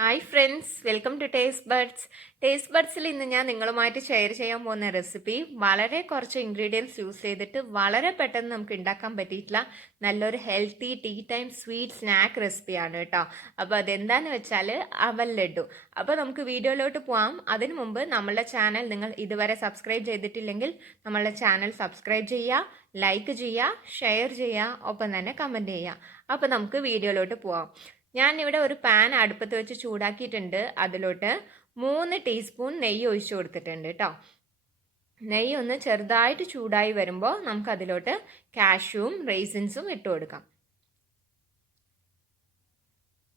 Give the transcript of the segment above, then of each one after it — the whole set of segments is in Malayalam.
Hi friends, welcome to Taste Buds. ടേസ്റ്റ് ബഡ്സിൽ ഇന്ന് ഞാൻ നിങ്ങളുമായിട്ട് ഷെയർ ചെയ്യാൻ പോകുന്ന റെസിപ്പി വളരെ കുറച്ച് ഇൻഗ്രീഡിയൻസ് യൂസ് ചെയ്തിട്ട് വളരെ പെട്ടെന്ന് നമുക്ക് ഉണ്ടാക്കാൻ പറ്റിയിട്ടുള്ള നല്ലൊരു healthy tea time sweet snack റെസിപ്പിയാണ് കേട്ടോ. അപ്പോൾ അതെന്താണെന്ന് വെച്ചാൽ അവൽ ലഡു. അപ്പോൾ നമുക്ക് വീഡിയോയിലോട്ട് പോകാം. അതിനു മുമ്പ് നമ്മളുടെ ചാനൽ നിങ്ങൾ ഇതുവരെ സബ്സ്ക്രൈബ് ചെയ്തിട്ടില്ലെങ്കിൽ നമ്മളുടെ ചാനൽ സബ്സ്ക്രൈബ് ചെയ്യുക, ലൈക്ക് ചെയ്യുക, ഷെയർ ചെയ്യുക, ഒപ്പം തന്നെ കമൻറ്റ് ചെയ്യുക. അപ്പോൾ നമുക്ക് വീഡിയോയിലോട്ട് പോകാം. ഞാൻ ഇവിടെ ഒരു പാൻ അടുപ്പത്ത് വെച്ച് ചൂടാക്കിയിട്ടുണ്ട്. അതിലോട്ട് 3 ടീസ്പൂൺ നെയ്യ് ഒഴിച്ചു കൊടുത്തിട്ടുണ്ട് കേട്ടോ. നെയ്യ് ഒന്ന് ചെറുതായിട്ട് ചൂടായി വരുമ്പോൾ നമുക്ക് അതിലോട്ട് കാഷ്യൂവും റൈസിൻസും ഇട്ട് കൊടുക്കാം.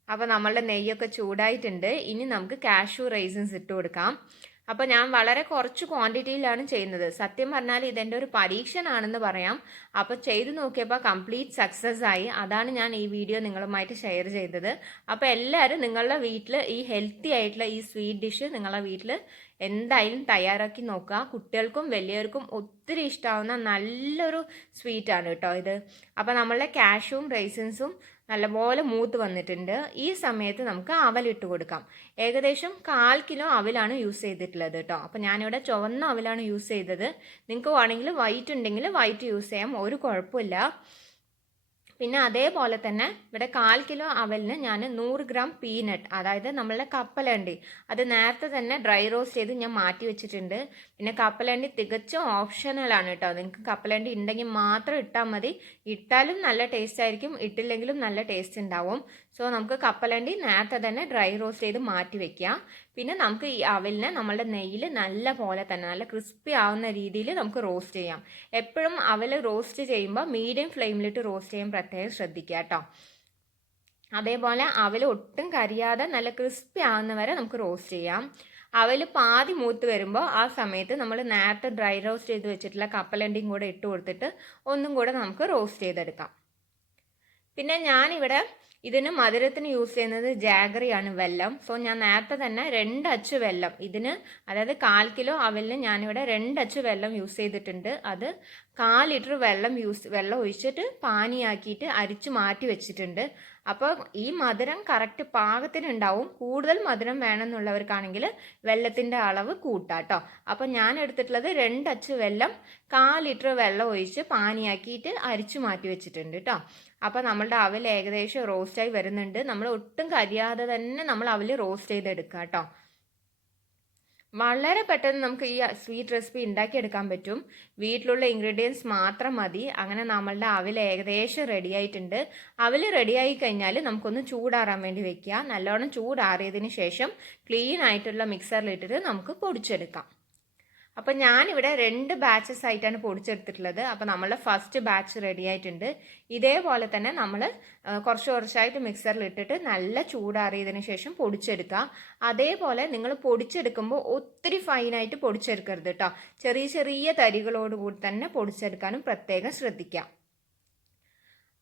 അപ്പോൾ നമ്മളുടെ നെയ്യൊക്കെ ചൂടായിട്ടുണ്ട്. ഇനി നമുക്ക് കാഷ്യൂ റൈസിൻസ് ഇട്ട് കൊടുക്കാം. അപ്പോൾ ഞാൻ വളരെ കുറച്ച് ക്വാണ്ടിറ്റിയിലാണ് ചെയ്യുന്നത്. സത്യം പറഞ്ഞാൽ ഇതെൻ്റെ ഒരു പരീക്ഷണമാണെന്ന് പറയാം. അപ്പോൾ ചെയ്ത് നോക്കിയപ്പോൾ കംപ്ലീറ്റ് സക്സസ് ആയി. അതാണ് ഞാൻ ഈ വീഡിയോ നിങ്ങളുമായിട്ട് ഷെയർ ചെയ്തത്. അപ്പോൾ എല്ലാവരും നിങ്ങളുടെ വീട്ടിൽ ഈ ഹെൽത്തി ആയിട്ടുള്ള ഈ സ്വീറ്റ് ഡിഷ് നിങ്ങളുടെ വീട്ടിൽ എന്തായാലും തയ്യാറാക്കി നോക്കുക. കുട്ടികൾക്കും വലിയവർക്കും ഒത്തിരി ഇഷ്ടമാവുന്ന നല്ലൊരു സ്വീറ്റാണ് കേട്ടോ ഇത്. അപ്പോൾ നമ്മളുടെ കാഷ്യൂവും റൈസിൻസും നല്ലപോലെ മൂത്ത് വന്നിട്ടുണ്ട്. ഈ സമയത്ത് നമുക്ക് അവലിട്ട് കൊടുക്കാം. ഏകദേശം 1/4 കിലോ അവലാണ് യൂസ് ചെയ്തിട്ടുള്ളത് കേട്ടോ. അപ്പോൾ ഞാനിവിടെ ചുവന്ന അവലാണ് യൂസ് ചെയ്തത്. നിങ്ങൾക്ക് വേണമെങ്കിൽ വൈറ്റ് ഉണ്ടെങ്കിൽ വൈറ്റ് യൂസ് ചെയ്യാം, ഒരു കുഴപ്പമില്ല. പിന്നെ അതേപോലെ തന്നെ ഇവിടെ 1/4 കിലോ അവലിന് ഞാൻ 100 ഗ്രാം പീനട്ട്, അതായത് നമ്മളുടെ കപ്പലണ്ടി, അത് നേരത്തെ തന്നെ ഡ്രൈ റോസ്റ്റ് ചെയ്ത് ഞാൻ മാറ്റി വെച്ചിട്ടുണ്ട്. പിന്നെ കപ്പലണ്ടി തികച്ചും ഓപ്ഷണലാണ് കേട്ടോ. നിങ്ങൾക്ക് കപ്പലണ്ടി ഉണ്ടെങ്കിൽ മാത്രം ഇട്ടാൽ മതി. ഇട്ടാലും നല്ല ടേസ്റ്റ് ആയിരിക്കും, ഇട്ടില്ലെങ്കിലും നല്ല ടേസ്റ്റ് ഉണ്ടാവും. സോ നമുക്ക് കപ്പലണ്ടി നേരത്തെ തന്നെ ഡ്രൈ റോസ്റ്റ് ചെയ്ത് മാറ്റി വെക്കുക. പിന്നെ നമുക്ക് ഈ അവലിനെ നമ്മളുടെ നെയ്യിൽ നല്ല പോലെ തന്നെ നല്ല ക്രിസ്പി ആവുന്ന രീതിയിൽ നമുക്ക് റോസ്റ്റ് ചെയ്യാം. എപ്പോഴും അവൽ റോസ്റ്റ് ചെയ്യുമ്പോൾ മീഡിയം ഫ്ലെയിമിലിട്ട് റോസ്റ്റ് ചെയ്യാൻ പ്രത്യേകം ശ്രദ്ധിക്കുക കേട്ടോ. അതേപോലെ അവൽ ഒട്ടും കരിയാതെ നല്ല ക്രിസ്പി ആവുന്ന വരെ നമുക്ക് റോസ്റ്റ് ചെയ്യാം. അവൽ പാതി മൂത്ത് വരുമ്പോൾ ആ സമയത്ത് നമ്മൾ നേരത്തെ ഡ്രൈ റോസ്റ്റ് ചെയ്ത് വെച്ചിട്ടുള്ള കപ്പലണ്ടിയും കൂടെ ഇട്ട് കൊടുത്തിട്ട് ഒന്നും കൂടെ നമുക്ക് റോസ്റ്റ് ചെയ്തെടുക്കാം. പിന്നെ ഞാനിവിടെ ഇതിന് മധുരത്തിന് യൂസ് ചെയ്യുന്നത് ജാഗറിയാണ്, വെല്ലം. സോ ഞാൻ നേരത്തെ തന്നെ 2 അച്ച് വെല്ലം ഇതിന്, അതായത് 1/4 കിലോ അവലിന് ഞാനിവിടെ 2 അച്ച് വെല്ലം യൂസ് ചെയ്തിട്ടുണ്ട്. അത് 1/4 ലിറ്റർ വെള്ളം ഒഴിച്ചിട്ട് പാനിയാക്കിയിട്ട് അരിച്ച് മാറ്റി വെച്ചിട്ടുണ്ട്. അപ്പോൾ ഈ മധുരം കറക്റ്റ് പാകത്തിനുണ്ടാവും. കൂടുതൽ മധുരം വേണമെന്നുള്ളവർക്കാണെങ്കിൽ വെള്ളത്തിൻ്റെ അളവ് കൂട്ടാട്ടോ. അപ്പോൾ ഞാൻ എടുത്തിട്ടുള്ളത് 2 അച്ച് വെല്ലം 1/4 ലിറ്റർ വെള്ളം ഒഴിച്ച് പാനിയാക്കിയിട്ട് അരിച്ചു മാറ്റി വെച്ചിട്ടുണ്ട് കേട്ടോ. അപ്പോൾ നമ്മളുടെ അവൽ ഏകദേശം റോസ്റ്റായി വരുന്നുണ്ട്. നമ്മൾ ഒട്ടും കരിയാതെ തന്നെ നമ്മൾ അവൽ റോസ്റ്റ് ചെയ്തെടുക്കുക കേട്ടോ. വളരെ പെട്ടെന്ന് നമുക്ക് ഈ സ്വീറ്റ് റെസിപ്പി ഉണ്ടാക്കിയെടുക്കാൻ പറ്റും. വീട്ടിലുള്ള ഇൻഗ്രീഡിയൻസ് മാത്രം മതി. അങ്ങനെ നമ്മളുടെ അവൽ ഏകദേശം റെഡി ആയിട്ടുണ്ട്. അവൽ റെഡിയായി കഴിഞ്ഞാൽ നമുക്കൊന്ന് ചൂടാറാൻ വേണ്ടി വെക്കുക. നല്ലോണം ചൂടാറിയതിന് ശേഷം ക്ലീൻ ആയിട്ടുള്ള മിക്സറിലിട്ടിട്ട് നമുക്ക് പൊടിച്ചെടുക്കാം. അപ്പം ഞാനിവിടെ 2 ബാച്ചസ് ആയിട്ടാണ് പൊടിച്ചെടുത്തിട്ടുള്ളത്. അപ്പോൾ നമ്മളുടെ ഫസ്റ്റ് ബാച്ച് റെഡി ആയിട്ടുണ്ട്. ഇതേപോലെ തന്നെ നമ്മൾ കുറച്ച് കുറച്ചായിട്ട് മിക്സറിൽ ഇട്ടിട്ട് നല്ല ചൂടാറിയതിന് ശേഷം പൊടിച്ചെടുക്കുക. അതേപോലെ നിങ്ങൾ പൊടിച്ചെടുക്കുമ്പോൾ ഒത്തിരി ഫൈനായിട്ട് പൊടിച്ചെടുക്കരുത് കേട്ടോ. ചെറിയ ചെറിയ തരികളോടുകൂടി തന്നെ പൊടിച്ചെടുക്കാനും പ്രത്യേകം ശ്രദ്ധിക്കുക.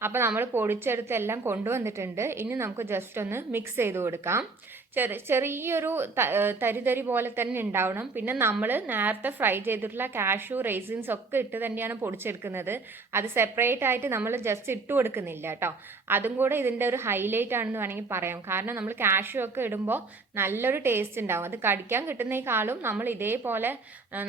അപ്പോൾ നമ്മൾ പൊടിച്ചെടുത്തെല്ലാം കൊണ്ടുവന്നിട്ടുണ്ട്. ഇനി നമുക്ക് ജസ്റ്റ് ഒന്ന് മിക്സ് ചെയ്ത് കൊടുക്കാം. ചെറിയൊരു തരി പോലെ തന്നെ ഉണ്ടാവണം. പിന്നെ നമ്മൾ നേരത്തെ ഫ്രൈ ചെയ്തിട്ടുള്ള കാഷ്യൂ റൈസിൻസ് ഒക്കെ ഇട്ട് തന്നെയാണ് പൊടിച്ചെടുക്കുന്നത്. അത് സെപ്പറേറ്റ് ആയിട്ട് നമ്മൾ ജസ്റ്റ് ഇട്ട് കൊടുക്കുന്നില്ല കേട്ടോ. അതും കൂടെ ഇതിൻ്റെ ഒരു ഹൈലൈറ്റ് ആണെന്ന് വേണമെങ്കിൽ പറയാം. കാരണം നമ്മൾ കാഷ്യൂ ഒക്കെ ഇടുമ്പോൾ നല്ലൊരു ടേസ്റ്റ് ഉണ്ടാവും. അത് കടിക്കാൻ കിട്ടുന്നേക്കാളും നമ്മൾ ഇതേപോലെ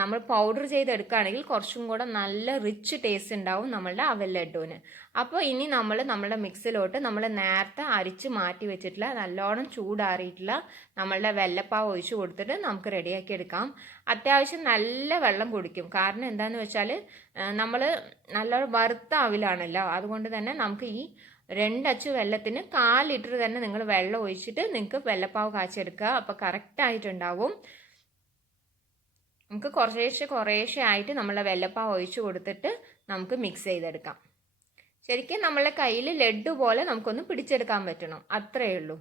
നമ്മൾ പൗഡർ ചെയ്തെടുക്കുകയാണെങ്കിൽ കുറച്ചും കൂടെ നല്ല റിച്ച് ടേസ്റ്റ് ഉണ്ടാവും നമ്മളുടെ അവൽ ലഡുവിന്. അപ്പോൾ ഇനി നമ്മൾ നമ്മുടെ മിക്സിലോട്ട് നമ്മൾ നേരത്തെ അരിച്ച് മാറ്റി വെച്ചിട്ടുള്ള നല്ലോണം ചൂടാറിയിട്ടുള്ള നമ്മളുടെ വെല്ലപ്പാവ് ഒഴിച്ച് കൊടുത്തിട്ട് നമുക്ക് റെഡിയാക്കി എടുക്കാം. അത്യാവശ്യം നല്ല വെള്ളം കുടിക്കും. കാരണം എന്താണെന്ന് വെച്ചാൽ നമ്മൾ നല്ല വറുത്ത അവിലാണല്ലോ. അതുകൊണ്ട് തന്നെ നമുക്ക് ഈ 2 അച്ച് വെള്ളത്തിന് 1/4 ലിറ്റർ തന്നെ നിങ്ങൾ വെള്ളം ഒഴിച്ചിട്ട് നിങ്ങൾക്ക് വെല്ലപ്പാവ് കാച്ചെടുക്കുക. അപ്പോൾ കറക്റ്റായിട്ടുണ്ടാവും. നമുക്ക് കുറേശ്ശെ ആയിട്ട് നമ്മളെ വെല്ലപ്പാവ് ഒഴിച്ച് കൊടുത്തിട്ട് നമുക്ക് മിക്സ് ചെയ്തെടുക്കാം. ശരിക്കും നമ്മളെ കയ്യിൽ ലഡു പോലെ നമുക്കൊന്ന് പിടിച്ചെടുക്കാൻ പറ്റണം, അത്രയേ ഉള്ളൂ.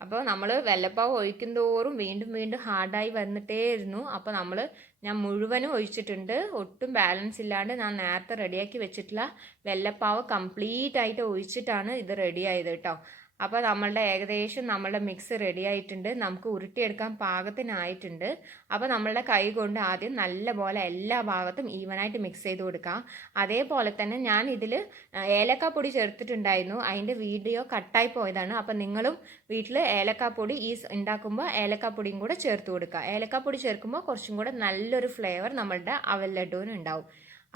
അപ്പോൾ നമ്മൾ വെല്ലപ്പാവ് ഒഴിക്കും തോറും വീണ്ടും വീണ്ടും ഹാർഡായി വന്നിട്ടേയിരുന്നു. അപ്പോൾ ഞാൻ മുഴുവനും ഒഴിച്ചിട്ടുണ്ട്. ഒട്ടും ബാലൻസ് ഇല്ലാണ്ട് ഞാൻ നേരത്തെ റെഡിയാക്കി വെച്ചിട്ടുള്ള വെല്ലപ്പാവ് കംപ്ലീറ്റ് ആയിട്ട് ഒഴിച്ചിട്ടാണ് ഇത് റെഡി ആയത് കേട്ടോ. അപ്പോൾ നമ്മളുടെ ഏകദേശം നമ്മളുടെ മിക്സ് റെഡി ആയിട്ടുണ്ട്. നമുക്ക് ഉരുട്ടിയെടുക്കാൻ പാകത്തിനായിട്ടുണ്ട്. അപ്പോൾ നമ്മളുടെ കൈ കൊണ്ട് ആദ്യം നല്ലപോലെ എല്ലാ ഭാഗത്തും ഈവനായിട്ട് മിക്സ് ചെയ്ത് കൊടുക്കാം. അതേപോലെ തന്നെ ഞാൻ ഇതിൽ ഏലക്കാപ്പൊടി ചേർത്തിട്ടുണ്ടായിരുന്നു. അതിൻ്റെ വീഡിയോ കട്ടായി പോയതാണ്. അപ്പോൾ നിങ്ങളും വീട്ടിൽ ഏലക്കാപ്പൊടി ഉണ്ടാക്കുമ്പോൾ ഏലക്കാപ്പൊടിയും കൂടെ ചേർത്ത് കൊടുക്കുക. ഏലക്കാപ്പൊടി ചേർക്കുമ്പോൾ കുറച്ചും കൂടെ നല്ലൊരു ഫ്ലേവർ നമ്മളുടെ അവൽ ലഡുവിന് ഉണ്ടാവും.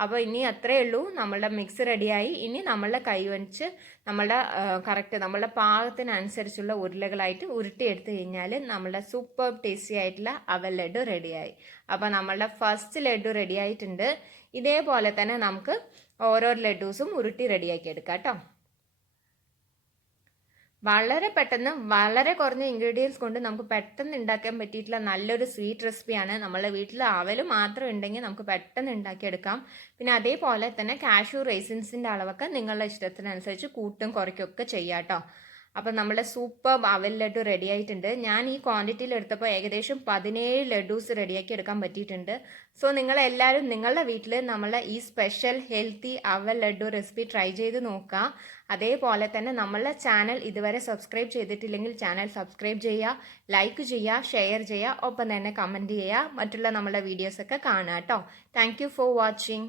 അപ്പോൾ ഇനി അത്രയേ ഉള്ളൂ. നമ്മളുടെ മിക്സ് റെഡിയായി. ഇനി നമ്മളുടെ കൈ വെച്ച് നമ്മളുടെ കറക്റ്റ് നമ്മളുടെ പാകത്തിനനുസരിച്ചുള്ള ഉരുളകളായിട്ട് ഉരുട്ടിയെടുത്ത് കഴിഞ്ഞാൽ നമ്മളുടെ സൂപ്പർ ടേസ്റ്റി ആയിട്ടുള്ള അവൽ ലഡു റെഡിയായി. അപ്പോൾ നമ്മളുടെ ഫസ്റ്റ് ലഡു റെഡി ആയിട്ടുണ്ട്. ഇതേപോലെ തന്നെ നമുക്ക് ഓരോ ലഡൂസും ഉരുട്ടി റെഡിയാക്കി എടുക്കാം കേട്ടോ. വളരെ പെട്ടെന്ന് വളരെ കുറഞ്ഞ ഇൻഗ്രീഡിയൻസ് കൊണ്ട് നമുക്ക് പെട്ടെന്ന് ഉണ്ടാക്കാൻ പറ്റിയിട്ടുള്ള നല്ലൊരു സ്വീറ്റ് റെസിപ്പിയാണ്. നമ്മളെ വീട്ടിൽ അവൽ മാത്രം ഉണ്ടെങ്കിൽ നമുക്ക് പെട്ടെന്ന് ഉണ്ടാക്കിയെടുക്കാം. പിന്നെ അതേപോലെ തന്നെ കാഷ്യൂ റൈസിൻസിൻ്റെ അളവൊക്കെ നിങ്ങളുടെ ഇഷ്ടത്തിനനുസരിച്ച് കൂട്ടും കുറയ്ക്കുകയൊക്കെ ചെയ്യാം കേട്ടോ. അപ്പം നമ്മുടെ സൂപ്പർ അവൽ ലഡു റെഡി ആയിട്ടുണ്ട്. ഞാൻ ഈ ക്വാണ്ടിറ്റിയിൽ എടുത്തപ്പോൾ ഏകദേശം 17 ലഡൂസ് റെഡിയാക്കി എടുക്കാൻ പറ്റിയിട്ടുണ്ട്. സോ നിങ്ങളെല്ലാവരും നിങ്ങളുടെ വീട്ടിൽ നമ്മളെ ഈ സ്പെഷ്യൽ ഹെൽത്തി അവൽ ലഡു റെസിപ്പി ട്രൈ ചെയ്ത് നോക്കുക. അതേപോലെ തന്നെ നമ്മളെ ചാനൽ ഇതുവരെ സബ്സ്ക്രൈബ് ചെയ്തിട്ടില്ലെങ്കിൽ ചാനൽ സബ്സ്ക്രൈബ് ചെയ്യുക, ലൈക്ക് ചെയ്യുക, ഷെയർ ചെയ്യുക, ഒപ്പം തന്നെ കമൻറ്റ് ചെയ്യുക. മറ്റുള്ള നമ്മളെ വീഡിയോസൊക്കെ കാണുക കേട്ടോ. Thank you for watching.